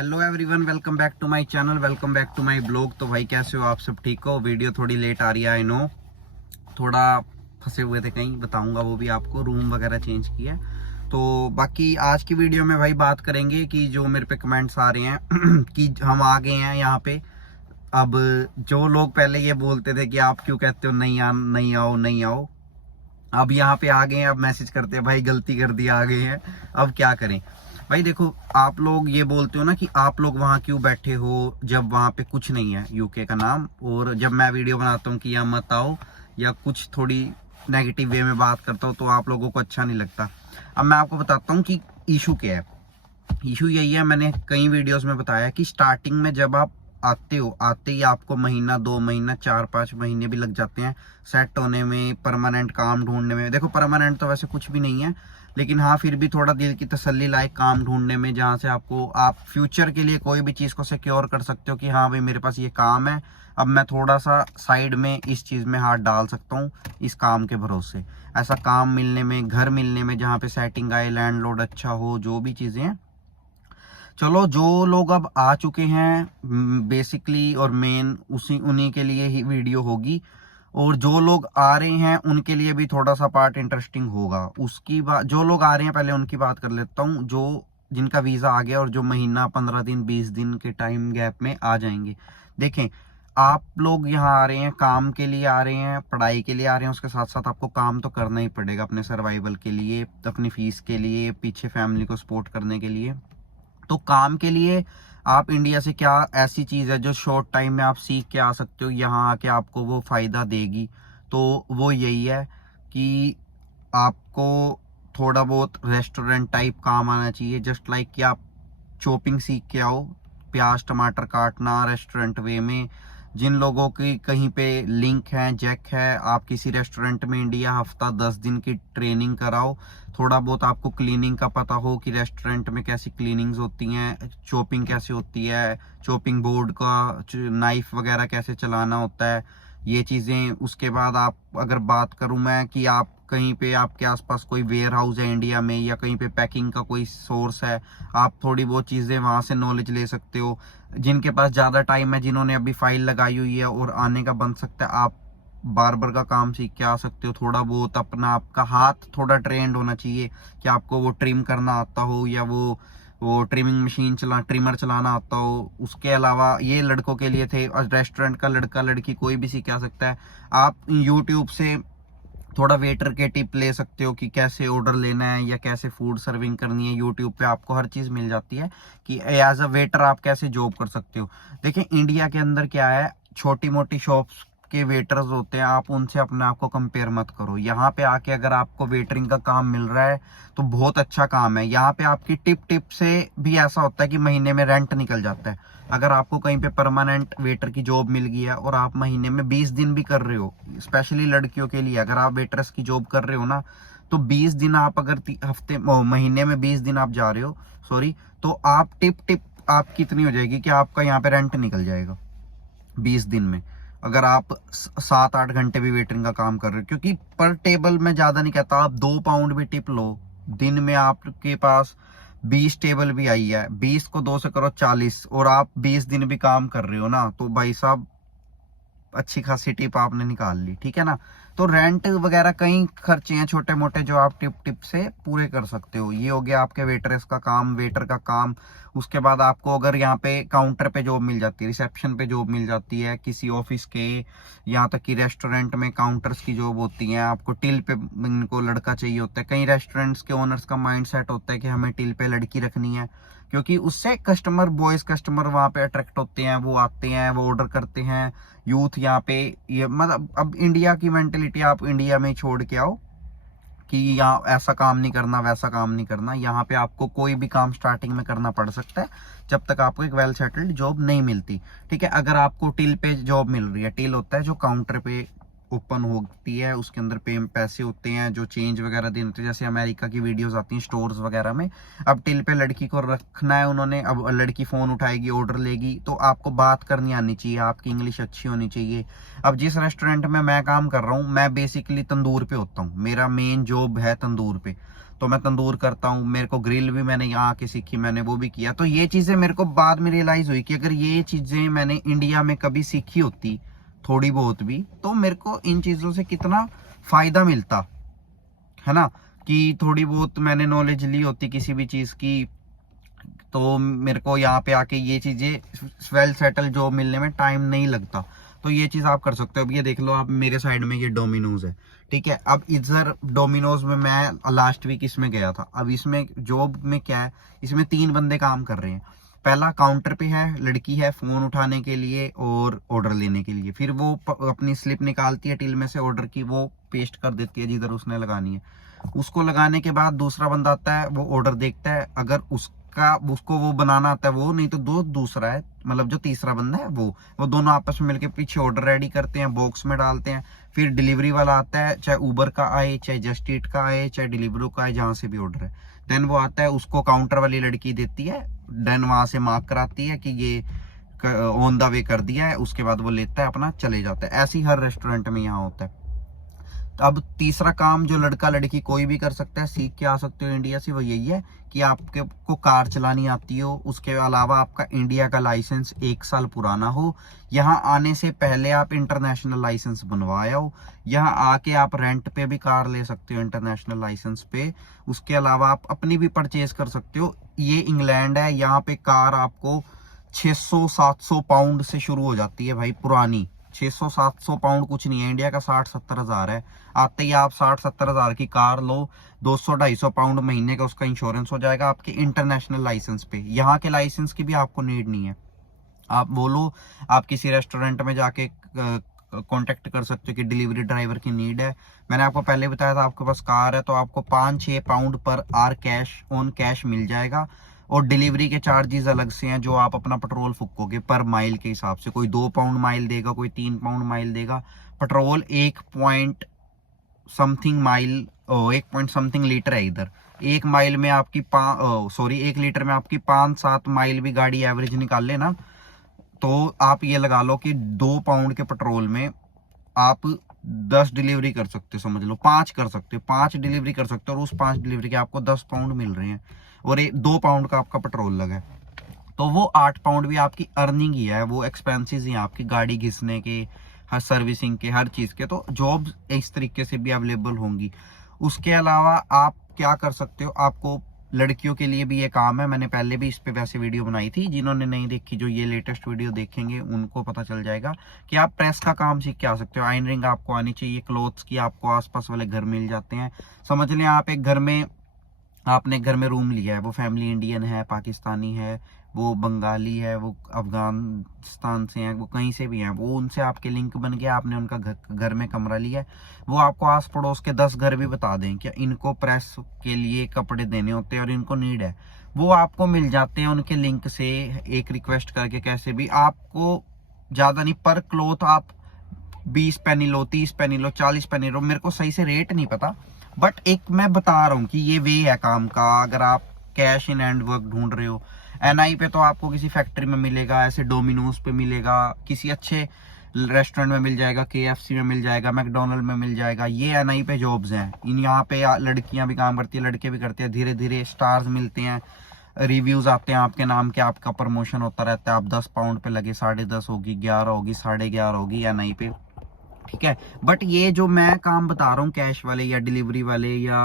Hello everyone, welcome back to my channel, welcome back to my blog. तो भाई कैसे हो आप सब? ठीक हो? वीडियो थोड़ी लेट आ रही है, आई नो, थोड़ा फंसे हुए थे कहीं, बताऊंगा वो भी आपको। रूम वगैरह चेंज किया। तो बाकी आज की वीडियो में भाई बात करेंगे कि जो मेरे पे कमेंट्स आ रहे हैं कि हम आ गए हैं यहाँ पे। अब जो लोग पहले ये बोलते थे कि आप क्यों कहते हो नहीं आओ नहीं आओ, अब यहाँ पे आ गए हैं, अब मैसेज करते हैं भाई गलती कर दी, आ गए हैं, अब क्या करें। भाई देखो, आप लोग ये बोलते हो ना कि आप लोग वहाँ क्यों बैठे हो जब वहाँ पे कुछ नहीं है यूके का नाम, और जब मैं वीडियो बनाता हूँ कि यहाँ मत आओ या कुछ थोड़ी नेगेटिव वे में बात करता हूँ तो आप लोगों को अच्छा नहीं लगता। अब मैं आपको बताता हूँ कि इशू क्या है। इशू यही है, मैंने कई वीडियोस में बताया कि स्टार्टिंग में जब आप आते हो, आते ही आपको महीना 2 महीना 4-5 महीने भी लग जाते हैं सेट होने में, परमानेंट काम ढूंढने में। देखो परमानेंट तो वैसे कुछ भी नहीं है, लेकिन हाँ फिर भी थोड़ा दिल की तसल्ली लायक काम ढूंढने में, जहाँ से आपको आप फ्यूचर के लिए कोई भी चीज़ को सिक्योर कर सकते हो कि हाँ भाई मेरे पास ये काम है, अब मैं थोड़ा सा साइड में इस चीज़ में हाथ डाल सकता हूँ इस काम के भरोसे। ऐसा काम मिलने में, घर मिलने में जहाँ पे सेटिंग आए, लैंडलॉर्ड अच्छा हो, जो भी चीज़ें हैं। चलो जो लोग अब आ चुके हैं बेसिकली और मेन उन्हीं के लिए ही वीडियो होगी, और जो लोग आ रहे हैं उनके लिए भी थोड़ा सा पार्ट इंटरेस्टिंग होगा। उसकी बात, जो लोग आ रहे हैं पहले उनकी बात कर लेता हूँ, जो जिनका वीज़ा आ गया और जो महीना 15 दिन 20 दिन के टाइम गैप में आ जाएंगे। देखें, आप लोग यहाँ आ रहे हैं, काम के लिए आ रहे हैं, पढ़ाई के लिए आ रहे हैं, उसके साथ साथ आपको काम तो करना ही पड़ेगा अपने सर्वाइवल के लिए, अपनी फीस के लिए, पीछे फैमिली को सपोर्ट करने के लिए। तो काम के लिए आप इंडिया से क्या ऐसी चीज़ है जो शॉर्ट टाइम में आप सीख के आ सकते हो, यहाँ आके आपको वो फ़ायदा देगी? तो वो यही है कि आपको थोड़ा बहुत रेस्टोरेंट टाइप काम आना चाहिए। जस्ट लाइक कि आप चॉपिंग सीख के आओ, प्याज टमाटर काटना रेस्टोरेंट वे में। जिन लोगों की कहीं पे लिंक है, जैक है, आप किसी रेस्टोरेंट में इंडिया हफ्ता 10 दिन की ट्रेनिंग कराओ, थोड़ा बहुत आपको क्लीनिंग का पता हो कि रेस्टोरेंट में कैसी क्लीनिंग्स होती हैं, चॉपिंग कैसे होती है, चॉपिंग बोर्ड का नाइफ वगैरह कैसे चलाना होता है, ये चीज़ें। उसके बाद आप, अगर बात करूं मैं कि आप कहीं पे आपके आसपास कोई वेयर हाउस है इंडिया में, या कहीं पे पैकिंग का कोई सोर्स है, आप थोड़ी बहुत चीज़ें वहाँ से नॉलेज ले सकते हो। जिनके पास ज़्यादा टाइम है, जिन्होंने अभी फाइल लगाई हुई है और आने का बन सकता है, आप बार्बर का काम सीख के आ सकते हो। थोड़ा बहुत अपना, आपका हाथ थोड़ा ट्रेंड होना चाहिए कि आपको वो ट्रिम करना आता हो, या वो ट्रिमिंग मशीन ट्रिमर चलाना आता हो। उसके अलावा ये लड़कों के लिए थे, रेस्टोरेंट का लड़का लड़की कोई भी सीख आ सकता है। आप यूट्यूब से थोड़ा वेटर के टिप ले सकते हो कि कैसे ऑर्डर लेना है या कैसे फूड सर्विंग करनी है। यूट्यूब पे आपको हर चीज़ मिल जाती है कि एज अ वेटर आप कैसे जॉब कर सकते हो। देखिए इंडिया के अंदर क्या है, छोटी मोटी शॉप्स के वेटर्स होते हैं, आप उनसे अपने आप को कंपेयर मत करो। यहाँ पे आके अगर आपको वेटरिंग का काम मिल रहा है तो बहुत अच्छा काम है। यहाँ पे आपकी टिप से भी ऐसा होता है कि महीने में रेंट निकल जाता है। अगर आपको कहीं पे परमानेंट वेटर की जॉब मिल गई है और आप महीने में 20 दिन भी कर रहे हो, स्पेशली लड़कियों के लिए, अगर आप वेटर्स की जॉब कर रहे हो ना, तो 20 दिन आप अगर महीने में 20 दिन आप जा रहे हो, सॉरी, तो आप टिप आप कितनी हो जाएगी कि आपका यहाँ पे रेंट निकल जाएगा 20 दिन में, अगर आप 7-8 घंटे भी वेटरिंग का काम कर रहे हो। क्योंकि पर टेबल में ज्यादा नहीं कहता, आप 2 पाउंड भी टिप लो, दिन में आपके पास 20 टेबल भी आई है, 20 को 2 से करो 40, और आप 20 दिन भी काम कर रहे हो ना, तो भाई साहब अच्छी खासी टिप आपने निकाल ली, ठीक है ना। तो रेंट वगैरह कई खर्चे हैं छोटे मोटे जो आप टिप से पूरे कर सकते हो। ये हो गया आपके वेटरेस का काम, वेटर का काम। उसके बाद आपको अगर यहाँ पे काउंटर पे जॉब मिल जाती है, रिसेप्शन पे जॉब मिल जाती है किसी ऑफिस के, यहाँ तक कि रेस्टोरेंट में काउंटर्स की जॉब होती है, आपको टिल पे इनको लड़का चाहिए होता है। कई रेस्टोरेंट्स के ओनर्स का माइंड सेट होता है कि हमें टिल पे लड़की रखनी है, क्योंकि उससे कस्टमर, बॉयज कस्टमर वहाँ पे अट्रैक्ट होते हैं, वो आते हैं, वो ऑर्डर करते हैं। यूथ यहाँ पे, ये मतलब अब इंडिया की मेंटेलिटी आप इंडिया में ही छोड़ के आओ कि यहाँ ऐसा काम नहीं करना, वैसा काम नहीं करना। यहाँ पे आपको कोई भी काम स्टार्टिंग में करना पड़ सकता है जब तक आपको एक वेल सेटल्ड जॉब नहीं मिलती, ठीक है। अगर आपको टिल पे जॉब मिल रही है, टिल होता है जो काउंटर पे ओपन होती है, उसके अंदर पैसे होते हैं जो चेंज वगैरह देने होते हैं, जैसे अमेरिका की वीडियोस आती हैं स्टोर्स वगैरह में। अब टिल पे लड़की को रखना है उन्होंने, अब लड़की फोन उठाएगी, ऑर्डर लेगी, तो आपको बात करनी आनी चाहिए, आपकी इंग्लिश अच्छी होनी चाहिए। अब जिस रेस्टोरेंट में मैं काम कर रहा हूँ, मैं बेसिकली तंदूर पे होता हूँ, मेरा मेन जॉब है तंदूर पे। तो मैं तंदूर करता हूँ, मेरे को ग्रिल भी मैंने यहाँ आके सीखी, मैंने वो भी किया। तो ये चीज़ें मेरे को बाद में रियलाइज़ हुई कि अगर ये चीज़ें मैंने इंडिया में कभी सीखी होती थोड़ी बहुत भी, तो मेरे को इन चीज़ों से कितना फ़ायदा मिलता है ना, कि थोड़ी बहुत मैंने नॉलेज ली होती किसी भी चीज़ की, तो मेरे को यहाँ पे आके ये चीज़ें वेल सेटल जॉब मिलने में टाइम नहीं लगता। तो ये चीज़ आप कर सकते हो। अब ये देख लो आप, मेरे साइड में ये डोमिनोज है, ठीक है। अब इधर डोमिनोज में मैं लास्ट वीक इसमें गया था। अब इसमें जॉब में क्या है, इसमें 3 बंदे काम कर रहे हैं। पहला काउंटर पे है, लड़की है फोन उठाने के लिए और ऑर्डर लेने के लिए, फिर वो अपनी स्लिप निकालती है टिल में से ऑर्डर की, वो पेस्ट कर देती है जिधर उसने लगानी है। उसको लगाने के बाद दूसरा बंदा आता है, वो ऑर्डर देखता है, अगर उसको वो बनाना आता है वो, नहीं तो दूसरा है, मतलब जो तीसरा बंदा है वो दोनों आपस में मिलकर पीछे ऑर्डर रेडी करते हैं, बॉक्स में डालते हैं। फिर डिलीवरी वाला आता है, चाहे उबर का आए, चाहे जस्ट ईट का आए, चाहे डिलीवरी का आए, जहां से भी ऑर्डर है। देन वो आता है, उसको काउंटर वाली लड़की देती है, देन वहां से मार्क कराती है कि ये ऑन द वे कर दिया है, उसके बाद वो लेता है अपना चले जाता है। ऐसे ही हर रेस्टोरेंट में यहाँ होता है। अब तीसरा काम जो लड़का लड़की कोई भी कर सकता है, सीख के आ सकते हो इंडिया से, वो यही है कि आपके को कार चलानी आती हो, उसके अलावा आपका इंडिया का लाइसेंस 1 साल पुराना हो, यहाँ आने से पहले आप इंटरनेशनल लाइसेंस बनवाया हो, यहाँ आके आप रेंट पे भी कार ले सकते हो इंटरनेशनल लाइसेंस पे। उसके अलावा आप अपनी भी परचेज कर सकते हो। ये इंग्लैंड है, यहाँ पे कार आपको 600-700 पाउंड से शुरू हो जाती है भाई, पुरानी। 600-700 पाउंड कुछ नहीं है, इंडिया का 60-70 हजार है। आते ही आप 60-70 हजार की कार लो, 200-250 पाउंड महीने का उसका इंश्योरेंस हो जाएगा आपके इंटरनेशनल लाइसेंस पे। यहाँ के लाइसेंस की भी आपको नीड नहीं है। आप बोलो, आप किसी रेस्टोरेंट में जाके कांटेक्ट कर सकते हो कि डिलीवरी ड्राइवर की नीड है। मैंने आपको पहले बताया था, आपके पास कार है तो आपको 5-6 pound per hour cash on cash मिल जाएगा, और डिलीवरी के चार्जेस अलग से हैं जो आप अपना पेट्रोल फूकोगे पर माइल के हिसाब से। कोई 2 पाउंड माइल देगा, कोई 3 पाउंड माइल देगा। Petrol 1 point something mile, 1 point something litre है इधर। 1 माइल में आपकी 1 लीटर में आपकी 5-7 माइल भी गाड़ी एवरेज निकाल ले ना, तो आप ये लगा लो कि 2 पाउंड के पेट्रोल में आप 10 डिलीवरी कर सकते हो, समझ लो 5 कर सकते हो, 5 डिलीवरी कर सकते हो, और उस 5 डिलीवरी के आपको 10 पाउंड मिल रहे हैं, और 2 पाउंड का आपका पेट्रोल लगा है, तो वो 8 पाउंड भी आपकी अर्निंग ही है, वो एक्सपेंसेस ही हैं आपकी गाड़ी घिसने के, हर सर्विसिंग के, हर चीज़ के। तो जॉब्स इस तरीके से भी अवेलेबल होंगी। उसके अलावा आप क्या कर सकते हो, आपको लड़कियों के लिए भी ये काम है, मैंने पहले भी इस पे वैसे वीडियो बनाई थी, जिन्होंने नहीं देखी, जो ये लेटेस्ट वीडियो देखेंगे उनको पता चल जाएगा कि आप प्रेस का काम सीख के आ सकते हो। आयरनिंग आपको आनी चाहिए, क्लोथ्स की आपको आसपास वाले घर मिल जाते हैं। समझ लें आप एक घर में, आपने घर में रूम लिया है, वो फैमिली इंडियन है, पाकिस्तानी है, वो बंगाली है, वो अफगानिस्तान से हैं, वो कहीं से भी हैं, वो उनसे आपके लिंक बन गया, आपने उनका घर में कमरा लिया है, वो आपको आस पड़ोस के 10 घर भी बता दें कि इनको प्रेस के लिए कपड़े देने होते हैं और इनको नीड है, वो आपको मिल जाते हैं उनके लिंक से, एक रिक्वेस्ट करके। कैसे भी आपको ज़्यादा नहीं, पर क्लोथ आप 20 पेनी लो, 30 पेनी लो, 40 पेनी लो, मेरे को सही से रेट नहीं पता, बट एक मैं बता रहा हूँ कि ये वे है काम का। अगर आप कैश इन हैंड वर्क ढूंढ रहे हो, एनआई पे तो आपको किसी फैक्ट्री में मिलेगा, ऐसे डोमिनोज पे मिलेगा, किसी अच्छे रेस्टोरेंट में मिल जाएगा, केएफसी में मिल जाएगा, मैकडोनल्ड में मिल जाएगा। ये एनआई पे जॉब्स हैं, इन यहाँ पे लड़कियां भी काम करती है, लड़के भी करते हैं। धीरे धीरे स्टार्स मिलते हैं, रिव्यूज आते हैं आपके नाम के, आपका प्रमोशन होता रहता है। आप 10 पाउंड पे लगे, 10.5 होगी, 11 होगी, 11.5 होगी एनआई पे, ठीक है। बट ये जो मैं काम बता रहा हूँ, कैश वाले या डिलीवरी वाले या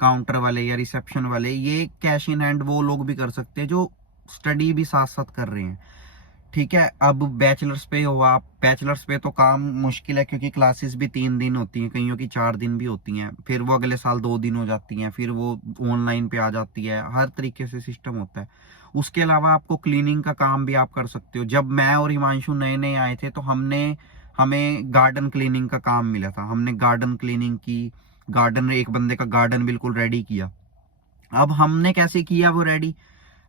काउंटर वाले या रिसेप्शन वाले, ये कैश इन हैंड वो लोग भी कर सकते हैं जो स्टडी भी साथ साथ कर रहे हैं, ठीक है। अब बैचलर्स पे हो आप, बैचलर्स पे तो काम मुश्किल है, क्योंकि क्लासेस भी 3 दिन होती हैं, कईयों की 4 दिन भी होती हैं, फिर वो अगले साल 2 दिन हो जाती हैं, फिर वो ऑनलाइन पे आ जाती है, हर तरीके से सिस्टम होता है। उसके अलावा आपको क्लीनिंग का काम भी आप कर सकते हो। जब मैं और हिमांशु नए नए आए थे तो हमें गार्डन क्लीनिंग का काम मिला था, हमने गार्डन क्लीनिंग की, गार्डन, एक बंदे का गार्डन बिल्कुल रेडी किया। अब हमने कैसे किया वो रेडी,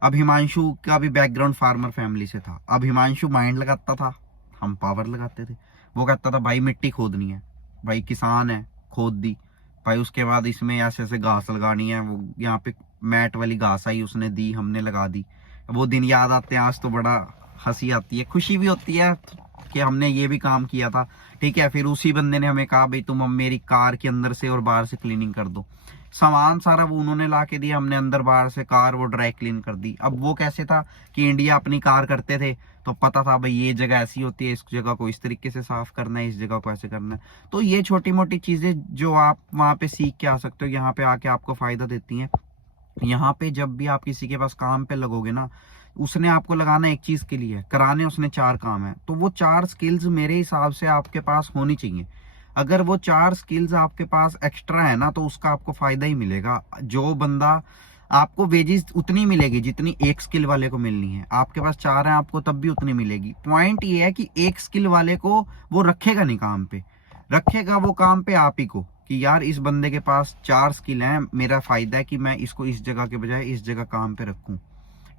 अब हिमांशु का भी बैकग्राउंड फार्मर फैमिली से था। अब हिमांशु माइंड लगाता था, हम पावर लगाते थे। वो कहता था भाई मिट्टी खोदनी है, भाई किसान है, खोद दी भाई, उसके बाद इसमें ऐसे ऐसे घास लगानी है, वो यहाँ पे मैट वाली घास आई, उसने दी, हमने लगा दी। वो दिन याद आते हैं आज तो, बड़ा हंसी आती है, खुशी भी होती है कि हमने ये भी काम किया था, ठीक है। फिर उसी बंदे ने हमें कहा भाई तुम अब मेरी कार के अंदर से और बाहर से क्लीनिंग कर दो। सामान सारा वो उन्होंने ला के दिया, हमने अंदर बाहर से कार वो ड्राई क्लीन कर दी। अब वो कैसे था कि इंडिया अपनी कार करते थे तो पता था भाई ये जगह ऐसी होती है, इस जगह को इस तरीके से साफ करना है, इस जगह को ऐसे करना है। तो ये छोटी मोटी चीजें जो आप वहां पे सीख के आ सकते हो, यहाँ पे आके आपको फायदा देती हैं। यहाँ पे जब भी आप किसी के पास काम पे लगोगे ना, उसने आपको लगाना एक चीज के लिए, कराने उसने 4 काम है, तो वो 4 स्किल्स मेरे हिसाब से आपके पास होनी चाहिए। अगर वो 4 स्किल्स आपके पास एक्स्ट्रा है ना, तो उसका आपको फायदा ही मिलेगा। जो बंदा, आपको वेजेस उतनी मिलेगी जितनी एक स्किल वाले को मिलनी है। आपके पास 4 है, आपको तब भी उतनी मिलेगी। पॉइंट ये है कि एक स्किल वाले को वो रखेगा नहीं काम पे, रखेगा वो काम पे आप ही को, कि यार इस बंदे के पास 4 स्किल हैं, मेरा फायदा है कि मैं इसको इस जगह के बजाय इस जगह काम पे रखूं।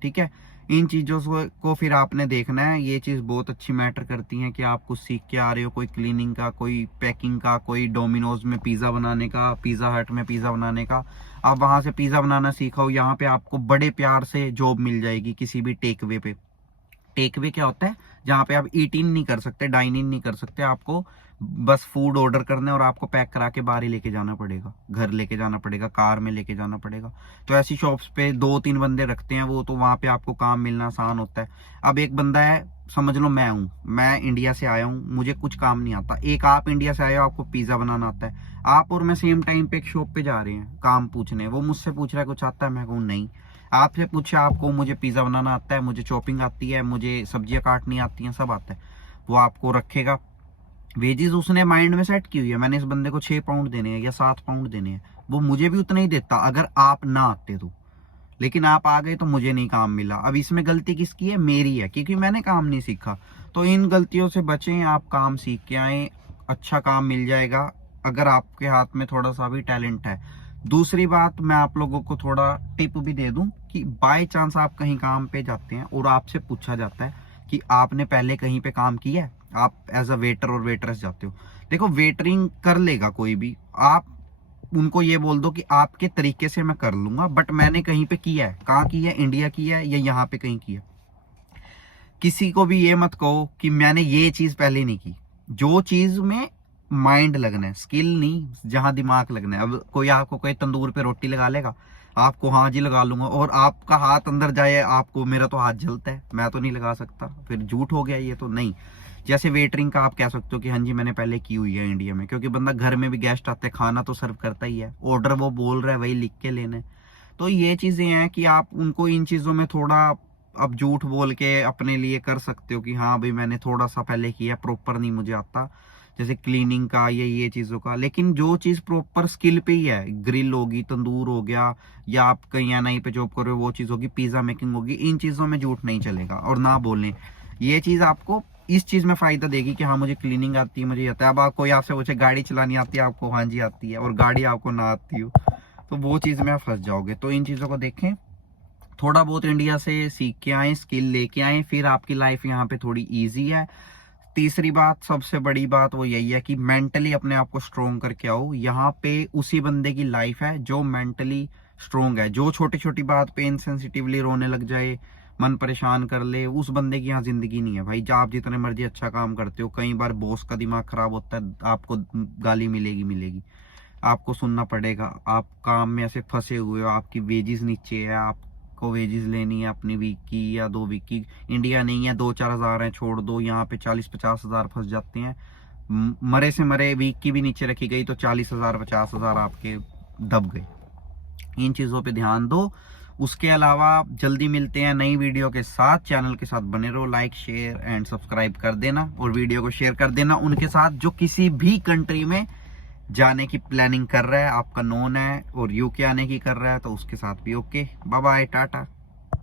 ठीक है, इन चीज़ों को फिर आपने देखना है। ये चीज़ बहुत अच्छी मैटर करती है कि आप कुछ सीख के आ रहे हो, कोई क्लीनिंग का, कोई पैकिंग का, कोई डोमिनोज में पिज़्ज़ा बनाने का, पिज़्ज़ा हट में पिज़्ज़ा बनाने का। आप वहाँ से पिज़्ज़ा बनाना सीखो, यहाँ पे आपको बड़े प्यार से जॉब मिल जाएगी किसी भी टेक वे पे। टेक वे क्या होता है? जहाँ पे आप ईट इन नहीं कर सकते, डाइन इन नहीं कर सकते, आपको बस फूड ऑर्डर करना है और आपको पैक करा के बाहर ही लेके जाना पड़ेगा, घर लेके जाना पड़ेगा, कार में लेके जाना पड़ेगा। तो ऐसी शॉप्स पे 2-3 बंदे रखते हैं वो, तो वहां पे आपको काम मिलना आसान होता है। अब एक बंदा है, समझ लो मैं हूँ, मैं इंडिया से आया हूँ, मुझे कुछ काम नहीं आता। एक आप इंडिया से आए हो, आपको पिज्जा बनाना आता है। आप और मैं सेम टाइम पे एक शॉप पे जा रहे हैं काम पूछने, वो मुझसे पूछ रहा है कुछ आता है, मैं कहूँ नहीं। आपसे पूछे आपको, मुझे पिज्जा बनाना आता है, मुझे चॉपिंग आती है, मुझे सब्जियां काटनी आती हैं, सब आता है, वो आपको रखेगा। वेजेस उसने माइंड में सेट की हुई है, मैंने इस बंदे को 6 पाउंड देने हैं या 7 पाउंड देने हैं, वो मुझे भी उतना ही देता अगर आप ना आते तो। लेकिन आप आ गए तो मुझे नहीं काम मिला। अब इसमें गलती किसकी है? मेरी है, क्योंकि मैंने काम नहीं सीखा। तो इन गलतियों से बचें, आप काम सीख के आए, अच्छा काम मिल जाएगा अगर आपके हाथ में थोड़ा सा भी टैलेंट है। दूसरी बात, मैं आप लोगों को थोड़ा टिप भी दे दूं कि बाय चांस आप कहीं काम पे जाते हैं और आपसे पूछा जाता है कि आपने पहले कहीं पे काम किया है, आप एज अ वेटर और वेटरेस जाते हो। देखो, वेटरिंग कर लेगा कोई भी, आप उनको ये बोल दो कि आपके तरीके से मैं कर लूंगा, बट मैंने कहीं पे किया है। कहाँ किया है? इंडिया किया है या यहाँ पे कहीं किया। किसी को भी ये मत कहो कि मैंने ये चीज पहले नहीं की। जो चीज में माइंड लगना है, स्किल नहीं, जहां दिमाग लगना है। अब कोई आपको कोई तंदूर पे रोटी लगा लेगा, आपको हाँ जी लगा लूंगा, और आपका हाथ अंदर जाए, आपको मेरा तो हाथ जलता है, मैं तो नहीं लगा सकता, फिर झूठ हो गया ये तो। नहीं, जैसे वेटरिंग का आप कह सकते हो कि हाँ जी मैंने पहले की हुई है इंडिया में, क्योंकि बंदा घर में भी गेस्ट आते हैं, खाना तो सर्व करता ही है, ऑर्डर वो बोल रहा है वही लिख के लेना है। तो ये चीजें हैं कि आप उनको इन चीजों में थोड़ा अब झूठ बोल के अपने लिए कर सकते हो कि हाँ भाई मैंने थोड़ा सा पहले किया, प्रॉपर नहीं मुझे आता, जैसे क्लीनिंग का ये चीजों का। लेकिन जो चीज प्रॉपर स्किल पे ही है, ग्रिल होगी, तंदूर हो गया, या आप कहीं एनआई पे जॉब कर रहे हो वो चीज होगी, पिज्जा मेकिंग होगी, इन चीजों में झूठ नहीं चलेगा और ना बोलने। ये चीज आपको इस चीज में फायदा देगी कि हाँ मुझे क्लीनिंग आती है, मुझे आता है। अब आप कोई आपसे पूछे गाड़ी चलानी आती है, आपको हाँ जी आती है, और गाड़ी आपको ना आती हो, तो वो चीज में आप फंस जाओगे। तो इन चीजों को देखें, थोड़ा बहुत इंडिया से सीख के आए, स्किल लेके आए, फिर आपकी लाइफ यहाँ पे थोड़ी इजी है। तीसरी बात, सबसे बड़ी बात वो यही है कि मेंटली अपने आप को स्ट्रोंग करके आओ। यहाँ पे उसी बंदे की लाइफ है जो मेंटली स्ट्रोंग है। जो छोटी छोटी बात पे इनसेंसिटिवली रोने लग जाए, मन परेशान कर ले, उस बंदे की यहाँ जिंदगी नहीं है भाई। जब आप जितने मर्जी अच्छा काम करते हो, कई बार बॉस का दिमाग खराब होता है, आपको गाली मिलेगी, आपको सुनना पड़ेगा। आप काम में ऐसे फंसे हुए हो, आपकी वेजेस नीचे है, आपको वेजेस लेनी है अपनी वीक की या 2 वीक की। इंडिया नहीं है, 2-4 हजार है, छोड़ दो। यहाँ पे 40-50 हजार फंस जाते हैं। मरे से मरे वीक की भी नीचे रखी गई तो 40 हजार 50 हजार आपके दब गए। इन चीजों पे ध्यान दो। उसके अलावा जल्दी मिलते हैं नई वीडियो के साथ। चैनल के साथ बने रहो, लाइक शेयर एंड सब्सक्राइब कर देना, और वीडियो को शेयर कर देना उनके साथ जो किसी भी कंट्री में जाने की प्लानिंग कर रहा है, आपका नोन है और यूके आने की कर रहा है, तो उसके साथ भी ओके। Bye bye, Tata.